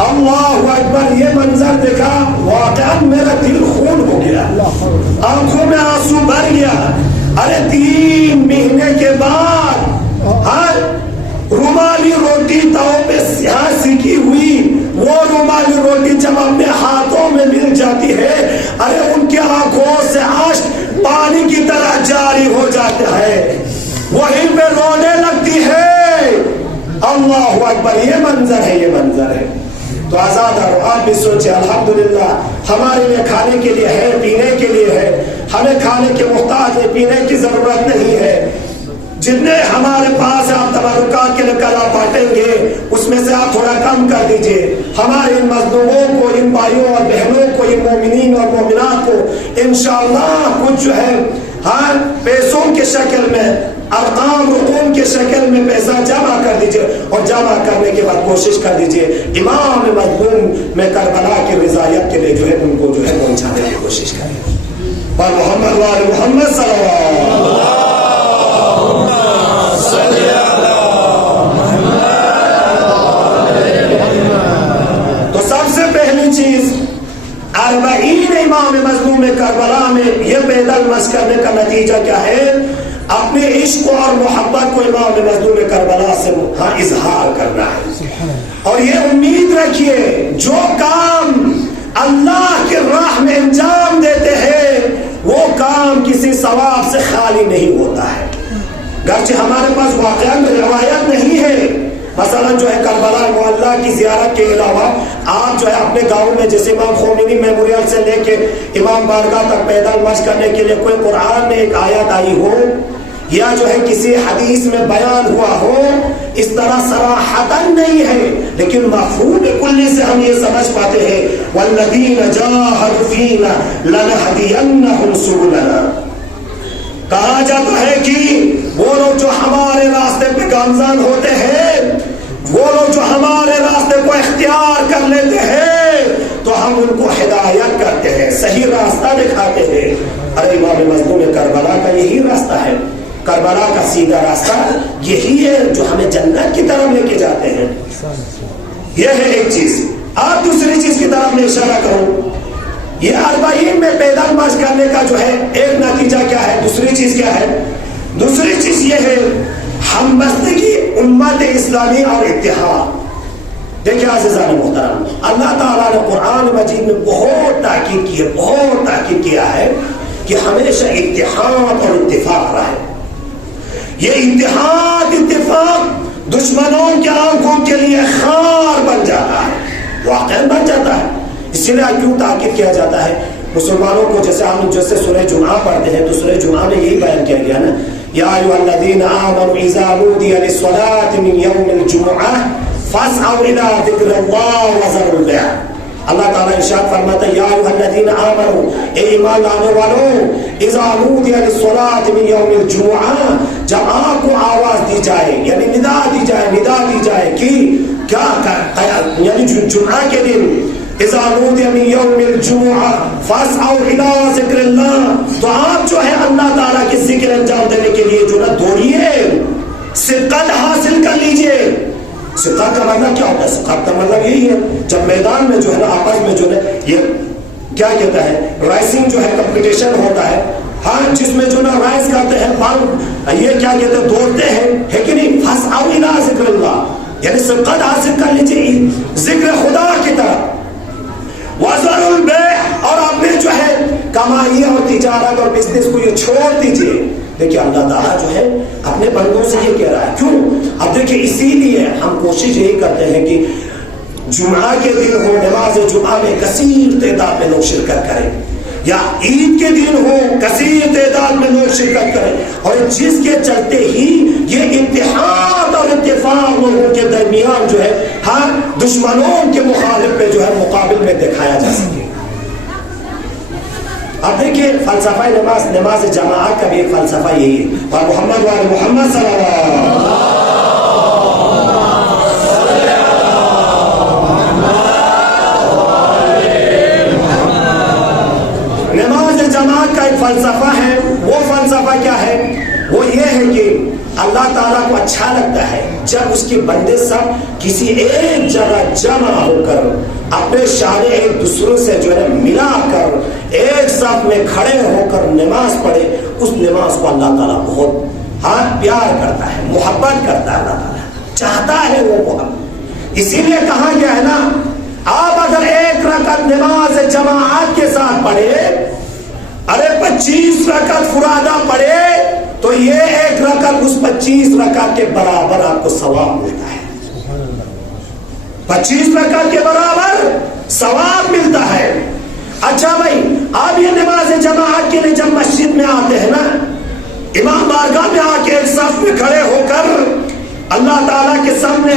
اللہ اکبر! یہ منظر دیکھا واقعا میرا دل خون ہو گیا، آنکھوں میں آنسو بھر گیا۔ ارے 3 مہینے کے بعد رومالی روٹی تو پہ سیاہ سیکھی ہوئی، وہ رومالی روٹی جب اپنے ہاتھوں میں مل جاتی ہے، ارے ان کی آنکھوں سے اشک پانی کی طرح جاری ہو جاتا ہے، وہیں پہ رونے لگتی ہے۔ اللہ اکبر! یہ منظر ہے۔ تو آزادار آپ بھی سوچیں، الحمدللہ ہمارے لیے کھانے کے لیے ہے، پینے کے لیے ہے، ہمیں کھانے کے محتاج ہے، پینے کی ضرورت نہیں ہے۔ جتنے ہمارے پاس آپ تبرکات کے لیے کلا بانٹیں گے اس میں سے آپ تھوڑا کم کر دیجئے، ہمارے ان مظلوموں کو، ان بھائیوں اور بہنوں کو، ان مومنین اور مومنات کو انشاءاللہ کچھ جو ہے پیسوں کے شکل میں، ارقام رقوم کے شکل میں پیسہ جمع کر دیجئے، اور جمع کرنے کے بعد کوشش کر دیجئے امام مظلوم میں کربلا کی رضایت کے لیے جو ہے ان کو جو ہے پہنچانے کی کوشش کریں۔ اور محمد وآل محمد صلی اللہ تو سب سے پہلی چیز 40 امام مظلوم کربلا میں یہ پیدل مشق کرنے کا نتیجہ کیا ہے؟ اپنے عشق اور محبت کو امام مظلوم کربلا سے اظہار کرنا ہے، اور یہ امید رکھیے جو کام اللہ کے راہ میں انجام دیتے ہیں وہ کام کسی ثواب سے خالی نہیں ہوتا ہے۔ گرچہ ہمارے پاس واقعہ روایت نہیں ہے، مثلا جو ہے کربلا معلیٰ کی زیارت کے علاوہ آپ جو ہے اپنے گاؤں میں جیسے امام خمینی میموریل سے لے کے امام بارگاہ تک پیدل مشق کرنے کے لیے کوئی قرآن میں ایک آیت آئی ہو یا جو ہے کسی حدیث میں بیان ہوا ہو، اس طرح صراحتاً نہیں ہے، لیکن مفہوم کلی سے ہم یہ سمجھ پاتے ہیں وَالَّذِينَ جَاهَدُوا فِينَا لَنَهْدِيَنَّهُمْ سُبُلَنَا۔ کہا جاتا ہے کہ وہ لوگ جو ہمارے راستے پہ گامزن ہوتے ہیں، وہ لوگ جو ہمارے راستے کو اختیار کر لیتے ہیں تو ہم ان کو ہدایت کرتے ہیں، صحیح راستہ دکھاتے ہیں۔ ارے امام مظلوم کربلا کا یہی راستہ ہے، کربلا کا سیدھا راستہ یہی ہے جو ہمیں جنت کی طرف لے کے جاتے ہیں. یہ ہے ایک چیز. آپ دوسری چیز کی طرف میں اشارہ کروں. یہ 40 میں پیدل مارچ کرنے کا جو ہے ایک نتیجہ کیا ہے؟ دوسری چیز کیا ہے؟ دوسری چیز یہ ہے ہم بستگی امت اسلامی اور اتحاد. دیکھیں عزیزان محترم، اللہ تعالیٰ نے قرآن مجید میں بہت تاکید کیا ہے کہ ہمیشہ اتحاد اور اتفاق رہے. یہ اتفاق دشمنوں کے آنکھوں کے لیے خار بن جاتا ہے، واقعہ بن جاتا ہے. اسی لیے کیوں تاکید کیا جاتا ہے مسلمانوں کو؟ جیسے ہم سورہ جمعہ پڑھتے ہیں تو سورہ جمعہ میں یہی بیان کیا گیا نا، یا ایھا الذین آمنوا اذا نودی للصلاة من یوم الجمعہ فاسعوا الی ذکر اللہ وذروا البیع. اللہ تعالیٰ ارشاد فرماتا ہے یا ایھا الذین آمنوا، اے ایمان لانے والوں، اذا نودی للصلاة من یوم الجمعہ، جب آپ کو آواز دی جائے یعنی ندا دی جائے کہ کیا یعنی جمعہ کے دن اذا نودی من یوم الجمعہ فاسعوا الی ذکر اللہ، تو آپ جو ہے اللہ تعالیٰ کے ذکر انجام دینے کے لیے جو ہے دوڑیے، سبقت حاصل کر لیجئے. سبقت کا مطلب کیا ہوتا ہے؟ سبقت کا مطلب یہی ہے جب میدان میں جو ہے نا آپس میں جو ہے یہ کیا کہتا ہے رائسنگ جو ہے کمپٹیشن ہوتا ہے، ہاں جس میں جو نا رائس کرتے ہیں یہ کیا کہتے ہیں دوڑتے ہیں، ہے کہ نہیں؟ فاسعوا الی ذکر اللہ یعنی سبقت حاصل کر لیجئے ذکر خدا کی طرف. وذروا البیع، اور آپ نے جو ہے کمائی اور تجارت اور بزنس کو یہ چھوڑ دیجئے. دیکھیے اللہ تعالیٰ جو ہے اپنے بندوں سے یہ کہہ رہا ہے. کیوں؟ اب دیکھیے اسی لیے ہم کوشش یہی کرتے ہیں کہ جمعہ کے دن ہو نماز جمعہ میں کثیر تعداد میں لوگ شرکت کریں، یا عید کے دن ہو کثیر تعداد میں لوگ شرکت کریں، اور جس کے چلتے ہی یہ اتحاد اور اتفاق لوگوں کے درمیان جو ہے ہر دشمنوں کے مخالف پہ جو ہے مقابل میں دکھایا جا سکے. اب دیکھیے فلسفہ نماز جماعت کا بھی ایک فلسفہ یہی ہے. اور محمد وعلی محمد صلی اللہ علیہ وسلم جماعت کا ایک فلسفہ ہے. وہ فلسفہ کیا ہے؟ وہ یہ ہے کہ اللہ تعالیٰ کو اچھا لگتا ہے جب اس کے بندے سب کسی ایک جگہ جمع ہو کر اپنے شانے ایک دوسرے سے جو ہے ملا کر ایک صف میں کھڑے ہو کر نماز پڑھے. اس نماز کو اللہ تعالیٰ بہت پیار کرتا ہے، محبت کرتا ہے. اللہ تعالیٰ چاہتا ہے وہ محبت. اسی لیے کہا گیا ہے نا، آپ اگر ایک رکعت نماز جماعت کے ساتھ پڑھے، ارے 25 رکعت فرادہ پڑھے، تو یہ ایک رکعت اس 25 رکعت کے برابر آپ کو ثواب ملتا ہے. 25 رکعت کے برابر ثواب ملتا ہے. اچھا بھائی، آپ یہ نماز جماعت کے لیے جب مسجد میں آتے ہیں نا، امام بارگاہ میں آ کے ایک صف میں کھڑے ہو کر اللہ تعالیٰ کے سامنے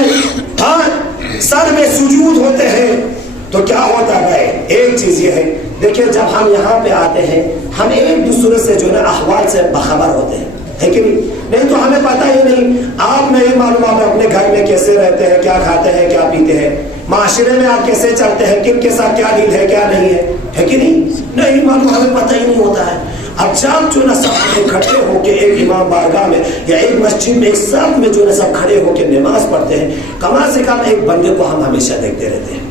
سر میں سجود ہوتے ہیں، تو کیا ہوتا ہے؟ ایک چیز یہ ہے، دیکھیں جب ہم یہاں پہ آتے ہیں ہم ایک دوسرے سے جو ہے احوال سے باخبر ہوتے ہیں، ہے کہ نہیں تو ہمیں پتہ ہی نہیں، آپ نہیں معلوم آپ اپنے گھر میں کیسے رہتے ہیں، کیا کھاتے ہیں، کیا پیتے ہیں، معاشرے میں آپ کیسے چلتے ہیں، کن کے ساتھ کیا ڈیل ہے، کیا نہیں ہے کہ نہیں معلوم، ہمیں پتہ ہی نہیں ہوتا ہے. اب جب جو نا سب اکٹھے ہو کے ایک امام بارگاہ میں یا ایک مسجد میں ایک صف میں جو نا سب کھڑے ہو کے نماز پڑھتے ہیں، کم سے کم ایک بندے کو ہم ہمیشہ دیکھتے رہتے ہیں.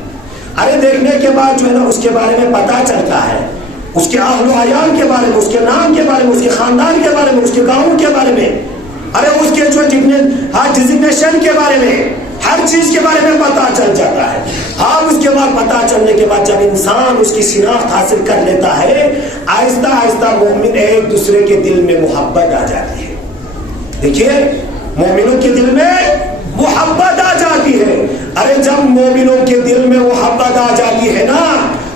ارے دیکھنے کے بعد جو ہے نا اس کے بارے میں پتہ چلتا ہے، اس کے اہل و عیال کے بارے میں، اس کے نام کے بارے میں، اس کے خاندان کے بارے میں، اس کے گاؤں کے بارے میں، ارے اس کے جو ڈیزگنیشن کے بارے میں، ہر چیز کے بارے میں پتہ چل جاتا ہے. اب اس کے بعد پتہ چلنے کے بعد جب انسان اس کی شناخت حاصل کر لیتا ہے، آہستہ آہستہ مومن ایک دوسرے کے دل میں محبت آ جاتی ہے. دیکھیے مومنوں کے دل میں محبت آ جاتی ہے. ارے جب مومنوں کے دل میں محبت آ جاتی ہے نا،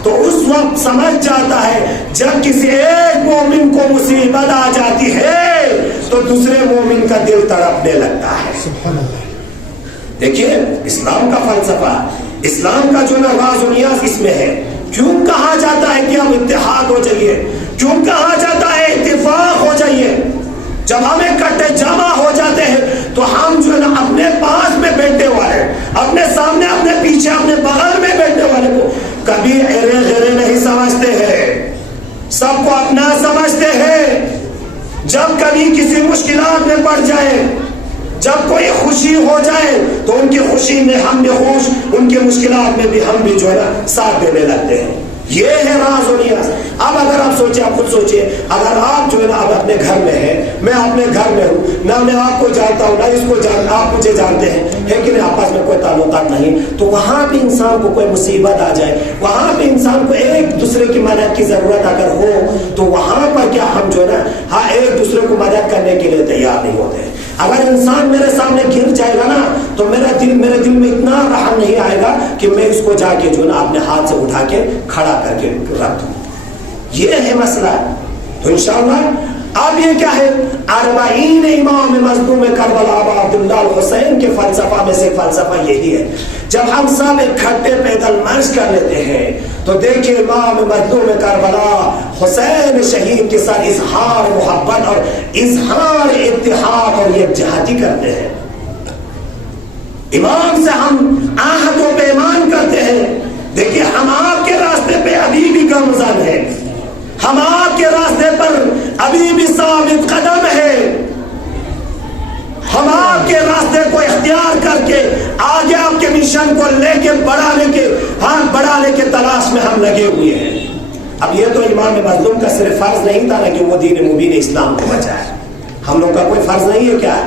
تو اس وقت سمجھ جاتا ہے جب کسی ایک مومن کو مصیبت آ جاتی ہے تو دوسرے مومن کا دل تڑپنے لگتا ہے. دیکھیے اسلام کا فلسفہ، اسلام کا جو نا راز و نیاز اس میں ہے. کیوں کہا جاتا ہے کہ ہم اتحاد ہو جائیے، کیوں کہا جاتا ہے اتفاق ہو جائیے؟ جب ہم اکٹھے جمع ہو جاتے ہیں تو ہم جو ہے نا اپنے پاس میں بیٹھنے والے، اپنے سامنے، اپنے پیچھے، اپنے بغل میں بیٹھنے والے کو کبھی ایرے غیرے نہیں سمجھتے ہیں، سب کو اپنا سمجھتے ہیں. جب کبھی کسی مشکلات میں پڑ جائے، جب کوئی خوشی ہو جائے تو ان کی خوشی میں ہم بھی خوش، ان کی مشکلات میں بھی ہم بھی جو ہے نا ساتھ دینے لگتے ہیں. یہ ہے راز و نیاز. اب اگر آپ سوچیں، آپ خود سوچیں، اگر آپ جو ہے نا اب اپنے گھر میں ہیں، میں اپنے گھر میں ہوں، نہ میں آپ کو جانتا ہوں نہ اس کو آپ مجھے جانتے ہیں، لیکن آپس میں کوئی تعلقات نہیں، تو وہاں بھی انسان کو کوئی مصیبت آ جائے، وہاں بھی انسان کو ایک دوسرے کی مدد کی ضرورت اگر ہو تو وہاں پر کیا ہم جو ہے نا ہاں ایک دوسرے کو مدد کرنے کے لیے تیار نہیں ہوتے. اگر انسان میرے سامنے گر جائے گا نا تو میرے دل میں اتنا رحم نہیں آئے گا کہ میں اس کو جا کے جو نا اپنے ہاتھ سے اٹھا کے کھڑا کر کے رکھ دوں. یہ ہے مسئلہ. تو انشاءاللہ اب یہ کیا ہے، 40 امام مظلوم کربلا ابا عبداللہ الحسین کے فلسفہ میں سے فلسفہ یہی ہے. جب ہم سب اکٹھے پیدل مرچ کر لیتے ہیں تو دیکھیں امام مظلوم کربلا حسین شہید کے ساتھ اظہار محبت اور اظہار اتحاد اور یکجہتی کرتے ہیں. امام سے ہم عہد و پیمان کرتے ہیں. دیکھیے ہم آپ کے راستے پہ ابھی بھی گامزن ہیں، ہم آپ کے راستے پر ابھی بھی ثابت قدم ہے، ہم آپ کے راستے کو اختیار کر کے آگے آپ کے مشن کو لے کے بڑھانے کے تلاش میں ہم لگے ہوئے ہیں. اب یہ تو امام مظلوم کا صرف فرض نہیں تھا نا کہ وہ دین مبین اسلام کو بچائے. ہم لوگ کا کوئی فرض نہیں ہے کیا؟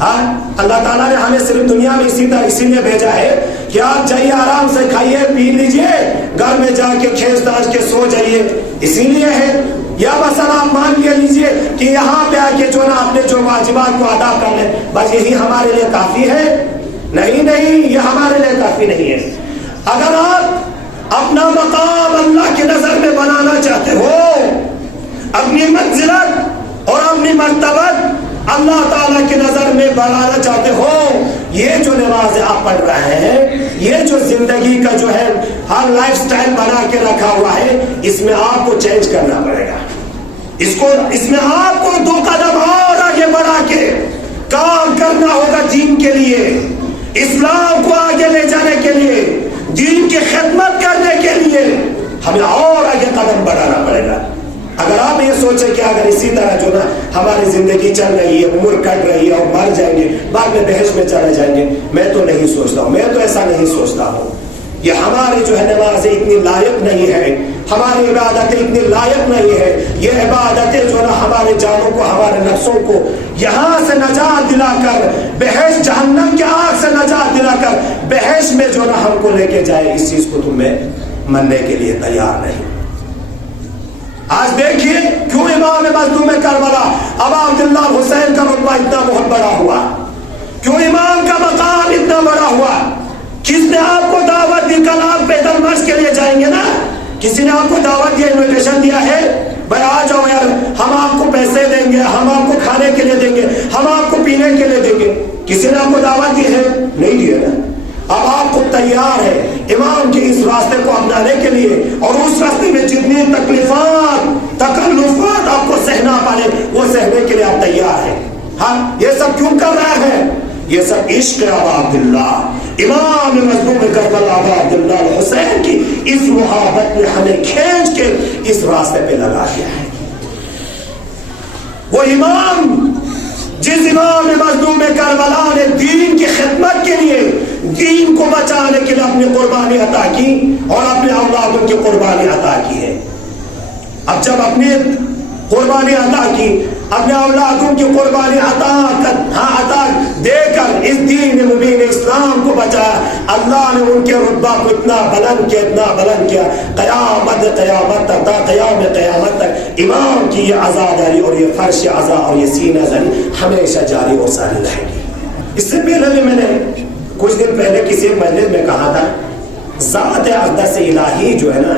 ہاں اللہ تعالیٰ نے ہمیں صرف دنیا میں اسی لیے بھیجا ہے کہ آپ جائیے آرام سے کھائیے پی لیجئے، گھر میں جا کے کھیس تاج کے سو جائیے، اسی لیے ہے. یا مثلا آپ مان لیجیے کہ یہاں پہ آ کے جو نا اپنے جو واجبات کو ادا کر لیں، بس یہی ہمارے لیے کافی ہے. نہیں، یہ ہمارے لیے کافی نہیں ہے. اگر آپ اپنا مقام اللہ کی نظر میں بنانا چاہتے ہو، اپنی منزلت اور اپنی مرتبت اللہ تعالیٰ کی نظر میں بنانا چاہتے ہو، یہ جو نماز آپ پڑھ رہے ہیں، یہ جو زندگی کا جو ہے ہر لائف سٹائل بنا کے رکھا ہوا ہے، اس میں آپ کو چینج کرنا پڑے گا. اس میں آپ کو 2 قدم اور آگے بڑھا کے کام کرنا ہوگا دین کے لیے، اسلام کو آگے لے جانے کے لیے، دین کی خدمت کرنے کے لیے ہمیں اور آگے قدم بڑھانا پڑے گا. اگر آپ یہ سوچیں کہ اگر اسی طرح جو نا ہماری زندگی چل رہی ہے، عمر کٹ رہی ہے اور مر جائیں گے، بعد میں بہشت میں چلے جائیں گے، میں تو نہیں سوچتا ہوں، میں تو ایسا نہیں سوچتا ہوں. یہ ہماری جو ہے نمازیں اتنی لائق نہیں ہے، ہماری عبادتیں اتنی لائق نہیں ہے. یہ عبادتیں جو نا ہمارے جانوں کو، ہمارے نفسوں کو یہاں سے نجات دلا کر بہشت، جہنم کی آگ سے نجات دلا کر بہشت میں جو نا ہم کو لے کے جائے، اس چیز کو تم میں مننے کے لیے تیار نہیں. آج دیکھیے کیوں امام مظلوم کربلا ابا عبداللہ حسین کا رتبہ اتنا بہت بڑا ہوا، کیوں امام کا مقام اتنا بڑا ہوا. کس نے آپ کو دعوت دی؟ کل آپ پیدل مرچ کے لیے جائیں گے نا، کسی نے آپ کو دعوت دیا، انویٹیشن دیا ہے، بھائی آ جاؤ یار، ہم آپ کو پیسے دیں گے، ہم آپ کو کھانے کے لیے دیں گے، ہم آپ کو پینے کے لیے دیں گے. کسی نے آپ کو دعوت دی ہے؟ نہیں دی ہے نا. اب آپ کو تیار ہے امام کے اس راستے کو اپنانے کے لیے، اور اس راستے میں جتنی تکلفات آپ کو سہنا پڑے وہ سہنے کے لیے آپ تیار ہیں. ہاں یہ سب کیوں کر رہے ہیں؟ یہ سب عشق ابا عبداللہ امام مظلوم کربلا ابا عبداللہ الحسین کی اس محبت نے ہمیں کھینچ کے اس راستے پہ لگا دیا ہے. وہ امام، جس امام مظلوم کربلا نے دین کی خدمت کے لیے، دین کو بچانے کے لیے اپنی قربانی عطا کی اور اپنے اولادوں کی قربانی عطا کی ہے. اب جب اپنی قربانی عطا کی، اپنے اولادوں کی قربانی عطا دے کر اس دین مبین اسلام کو بچایا، اللہ نے ان کے رتبہ کو اتنا بلند کیا قیامت تک، تا قیام قیامت تک امام کی یہ عزاداری اور یہ فرش عزا اور یہ سینہ زنی ہمیشہ جاری اور ساری رہے گی. اس سے پہلے بھی میں نے کچھ دن پہلے کسی مجلس میں کہا تھا، ذات اقدس الہی جو ہے نا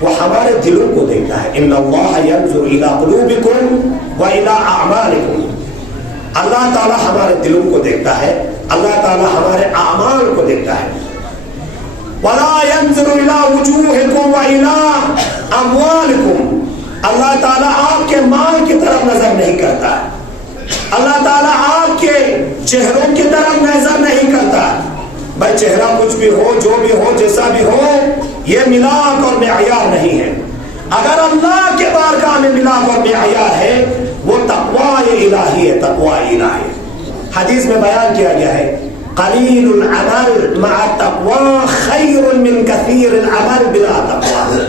وہ ہمارے دلوں کو دیکھتا ہے. ان اللہ ينظر الى قلوبكم والى اعمالكم. اللہ تعالیٰ ہمارے دلوں کو دیکھتا ہے، اللہ تعالیٰ ہمارے اعمال کو دیکھتا ہے. ولا ينظر الى وجوهكم والى اموالكم. اللہ تعالیٰ آپ کے مال کی طرف نظر نہیں کرتا، اللہ تعالیٰ آپ کے چہروں کی طرف نظر نہیں کرتا. بھائی چہرہ کچھ بھی ہو، جو بھی ہو، جیسا بھی ہو، یہ ملاک اور معیار نہیں ہے. اگر اللہ کے بارگاہ میں ملاک اور معیار ہے وہ تقوی الہی ہے، تقوی الہی۔ حدیث میں بیان کیا گیا ہے قلیل العمل مع التقوی خیر من کثیر العمل بلا تقوی۔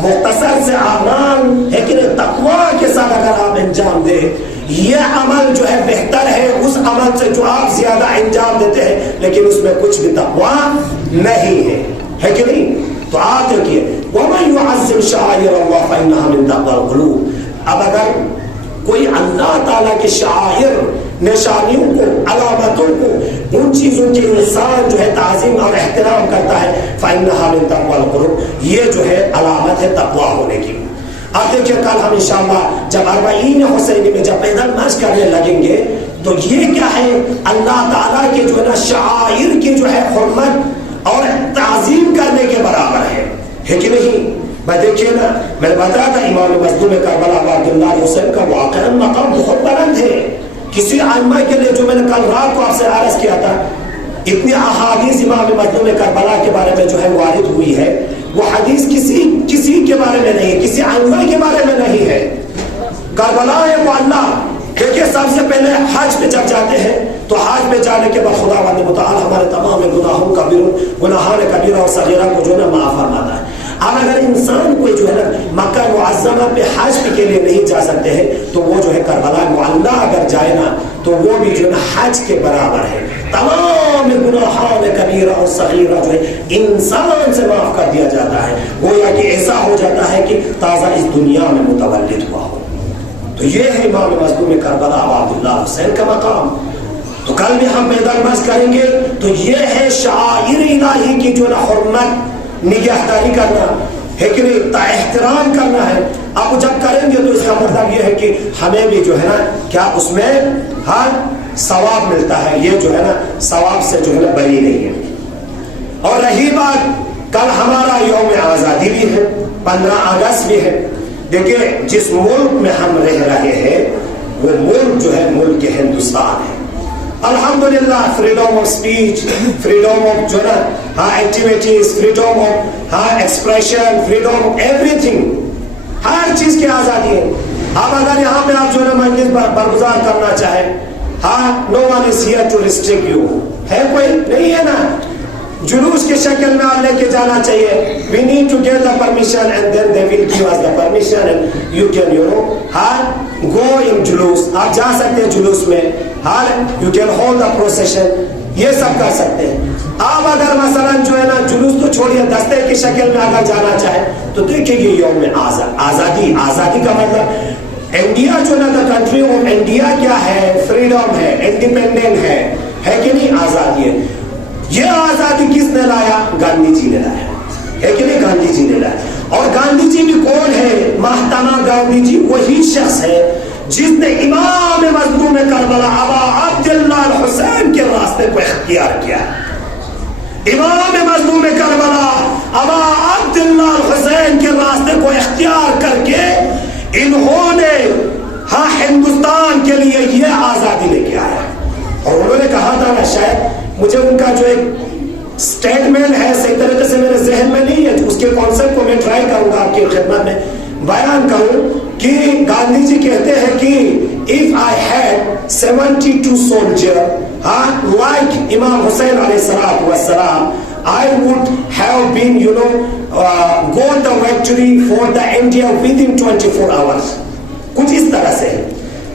مختصر سے اعمال لیکن تقوی کے ساتھ اگر آپ انجام دیں، یہ عمل جو ہے بہتر ہے اس عمل سے جو آپ زیادہ انجام دیتے ہیں لیکن اس میں کچھ بھی تقوی نہیں ہے کہ نہیں؟ تو آپ دیکھیے وَمَن يُعَظِّمْ شَعَائِرَ اللَّهِ فَإِنَّهَا مِن تَقْوَى الْقُلُوبِ۔ اب اگر کوئی اللہ تعالیٰ کے شعائر، نشانیوں کو، علامتوں کو، ان چیزوں کی انسان جو ہے تعظیم اور احترام کرتا ہے فَإِنَّهَا مِن تَقْوَى الْقُلُوبِ، یہ جو ہے علامت ہے تقویٰ ہونے کی۔ آپ دیکھیں کل ہم انشاءاللہ جب 40 حسینی میں جب پیدل مارچ کرنے لگیں گے تو یہ کیا ہے؟ اللہ تعالیٰ کے جو ہے نا شعائر کی جو ہے حرمت اور تعظیم کرنے کے برابر ہے کہ نہیں؟ میں دیکھیے نا، میں نے بتایا تھا امام مظلوم کربلا عبداللہ حسین کا واقعہ مقام بہت بلند ہے۔ کسی ائمہ کے لیے جو میں نے کل رات کو آپ سے عرض کیا تھا، اتنی احادیث امام مظلوم کربلا کے بارے میں جو ہے وارد ہوئی ہے، وہ حدیث کسی کے بارے میں نہیں، کسی ائمہ کے بارے میں نہیں ہے۔ کربلا ہے وہ اللہ۔ دیکھیے سب سے پہلے حج پہ جب جاتے ہیں تو حج پہ جانے کے بعد خدا متعال ہمارے تمام گناہان کبیرہ اور صغیرہ کو جو ہے نا معاف فرماتا ہے۔ اب اگر انسان کوئی جو ہے نا مکہ معظمہ پہ حج کے لیے نہیں جا سکتے ہیں تو وہ جو ہے کربلا معلّہ اگر جائے نا تو وہ بھی جو ہے نا حج کے برابر ہے۔ تمام گناہان کبیرہ اور صغیرہ جو ہے انسان سے معاف کر دیا جاتا ہے، گویا کہ ایسا ہو جاتا ہے کہ تازہ اس دنیا میں متولد ہوا ہو۔ تو یہ ہے امام مظلوم کربلا عبداللہ حسین کا مقام۔ تو کل بھی ہم پیدل مارچ کریں گے تو یہ ہے شعائر الہی کی جو نا حرمت نگہداری کرنا ہے کہ نہیں، احترام کرنا ہے۔ اب جب کریں گے تو اس کا مطلب یہ ہے کہ ہمیں بھی جو ہے نا کیا اس میں ہر ثواب ملتا ہے، یہ جو ہے نا ثواب سے جو ہے نا بری نہیں ہے۔ اور رہی بات کل ہمارا یوم آزادی بھی ہے، 15 اگست بھی ہے۔ دیکھیں جس ملک میں ہم رہ رہے ہیں وہ ملک جو ہے ملک ہندوستان ہے۔ الحمدللہ freedom of speech, freedom of جو ہے نا activities, freedom of expression, freedom of everything, ہر چیز کی آزادی ہے۔ اب اگر یہاں پہ آپ جو ہے نا مجلس برگزار کرنا چاہیں، no one is here to restrict you, ہے کوئی نہیں ہے نا۔ جلوس کی شکل میں آپ لے کے جانا چاہیے، we need to get the permission and then they will give us the permission and you can go in جلوس، آپ جا سکتے ہیں جلوس میں، you can hold the procession، یہ سب کر سکتے ہیں۔ آپ اگر مثلا جو ہے نا جلوس تو چھوڑیے، دستے کی شکل میں اگر جانا چاہے تو دیکھیں گے یوم آزادی۔ آزادی کا مطلب انڈیا جو ہے نا کنٹری آف انڈیا کیا ہے؟ فریڈم ہے، انڈیپینڈنٹ ہے کہ نہیں؟ آزادی ہے۔ یہ آزادی کس نے لایا؟ گاندھی جی نے لایا ہے کہ نہیں؟ گاندھی جی نے لایا۔ اور گاندھی جی بھی کون ہے؟ مہاتما گاندھی جی وہی شخص ہے جس نے امام مظلوم کربلا ابا عبداللہ الحسین کے راستے کو اختیار کیا۔ امام مظلوم کربلا ابا عبداللہ الحسین کے راستے کو اختیار کر کے انہوں نے ہندوستان کے لیے یہ آزادی لے کے آیا۔ اور انہوں نے کہا تھا نا، شاید مجھے ان کا جو ایک سٹیٹمنٹ ہے صحیح طریقے سے میرے ذہن میں نہیں ہے، اس کے کانسیپٹ کو میں ٹرائی کروں گا آپ کی خدمت میں بیان کروں کہ گاندھی جی کہتے ہیں کہ if I had 72 soldiers like Imam Hussein alayhi wassalam, I would have been got the victory for the India within 24 hours۔ کچھ اس طرح سے،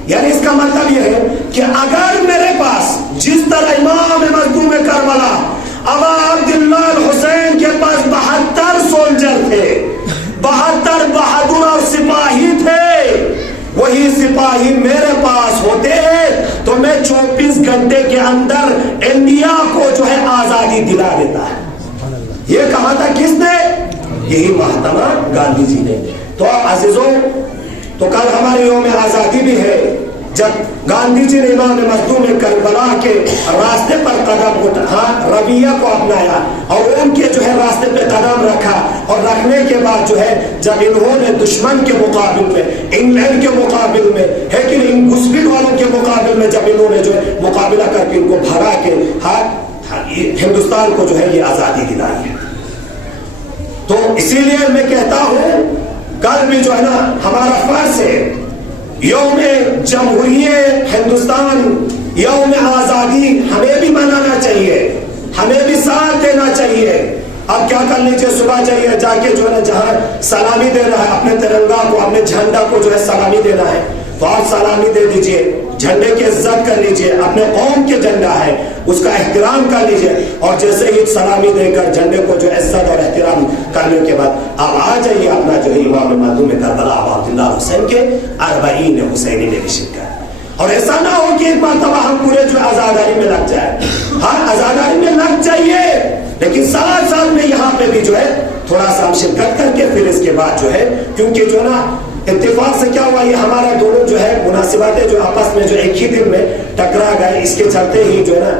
یعنی اس کا مطلب یہ ہے کہ اگر میرے پاس جس طرح امام مظلوم کربلا ابا عبداللہ الحسین کے پاس 72 سولجر تھے، 72 بہادر اور سپاہی تھے، وہی سپاہی میرے پاس ہوتے تو میں 24 گھنٹے کے اندر انڈیا کو جو ہے آزادی دلا دیتا ہے۔ یہ کہا تھا کس نے؟ یہی مہاتما گاندھی جی نے۔ تو عزیزوں، تو کل ہمارے یوم آزادی بھی ہے جب گاندھی جی نے امام مظلوم کربلا کے راستے پر قدم رویہ کو اپنایا اور ان کے جو ہے راستے پہ قدم رکھا، اور رکھنے کے بعد جو ہے جب انہوں نے دشمن کے مقابل میں، انگلینڈ کے مقابل میں ہے کہ ان گھسپٹ والوں کے مقابل میں جب انہوں نے جو ہے مقابلہ کر کے ان کو بھگا کے ہندوستان کو جو ہے یہ آزادی دلائی ہے۔ تو اسی لیے میں کہتا ہوں کل بھی جو ہے نا ہمارا فرض ہے یوم جمہوریت ہندوستان، یوم آزادی ہمیں بھی منانا چاہیے، ہمیں بھی ساتھ دینا چاہیے۔ اب کیا کر لیجیے، صبح چاہیے جا کے جو ہے جہاں سلامی دینا ہے اپنے ترنگا کو، اپنے جھنڈا کو جو ہے سلامی دینا ہے تو آپ سلامی دے دیجیے، جھنڈے کی عزت کر لیجیے، اپنے قوم کے جھنڈا ہے اس کا احترام کر لیجیے، اور جیسے ہی سلامی دے کر جھنڈے کو جو عزت اور احترام کرنے کے بعد آپ آ جائیے اپنا جو ہے امام معصوم کربلا ابو عبداللہ حسین کے 40 حسینی میں بھی شرکت۔ اور ایسا نہ ہو کہ ایک مرتبہ ہم پورے جو عزاداری میں لگ جائے، ہر عزاداری میں لگ جائیے لیکن ساتھ ساتھ میں یہاں پہ بھی جو ہے تھوڑا سا ہم شرکت کر کے پھر اس کے بعد جو ہے، کیونکہ جو نا اتفاق سے کیا ہوا، یہ ہمارا دونوں جو ہے مناسباتیں جو آپس میں جو ایک ہی دن میں ٹکرا گئے، اس کے چلتے ہی جو ہے نا،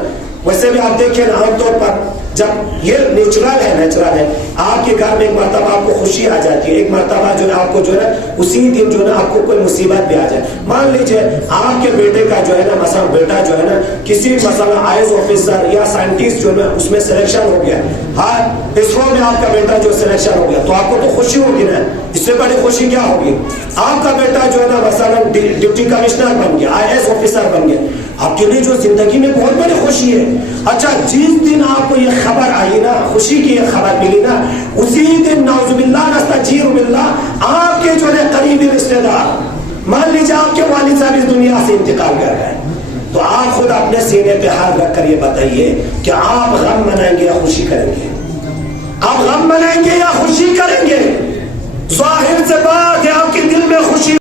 ویسے بھی آپ دیکھیں عام طور پر جب یہ نیچرل ہے آپ کے گھر میں ایک مرتبہ آپ کو خوشی آ جاتی ہے، ایک مرتبہ جو ہے آپ کو جو ہے اسی دن جو ہے آپ کو کوئی مصیبت بھی آ جائے، مان لیجئے آپ کے بیٹے کا جو ہے نا مثلا بیٹا جو ہے نا کسی مثلا آئیز آفیسر یا سائنٹسٹ جو ہے اس میں سلیکشن ہو گیا، ہاں اسرو میں آپ کا بیٹا جو سلیکشن ہو گیا تو آپ کو تو خوشی ہوگی نا، اس سے بڑی خوشی کیا ہوگی؟ آپ کا بیٹا جو ہے نا مثلا ڈپٹی کمشنر بن گیا، IAS آفیسر بن گیا، آپ کے لیے جو زندگی میں بہت بڑی خوشی ہے۔ اچھا جس دن آپ کو یہ خبر آئی نا، خوشی کی یہ خبر ملی نا، اسی دن نعوذ باللہ نستجیر باللہ آپ کے جو ہے قریبی رشتہ دار، مان لیجیے آپ کے والد صاحب اس دنیا سے انتقال کر گئے، تو آپ خود اپنے سینے پہ ہاتھ رکھ کر یہ بتائیے کہ آپ غم منائیں گے یا خوشی کریں گے؟ آپ غم منائیں گے یا خوشی کریں گے؟ ظاہر سے بات ہے آپ کے دل میں خوشی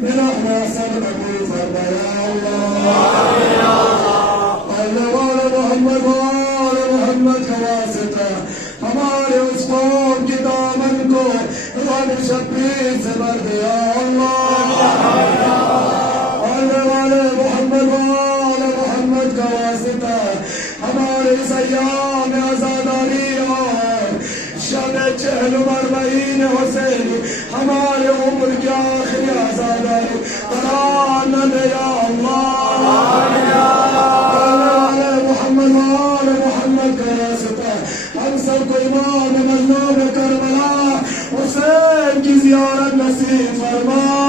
برحمة سب قبول فرما یا اللہ اللہ والے محمد محمد کا واسطہ ہمارے اس قوم کی دامن کو رب شبیر سے بھر دے یا اللہ اللہ والے محمد کا واسطہ ہمارے اس ایام عزاداری اور شب چہل مرمین حسین ہمارے عمر کی آخری عزاداری قرآن دے یا محمد کا واسطہ ہم سب کو امام مظلوم کربلا حسین کی زیارت نصیب فرما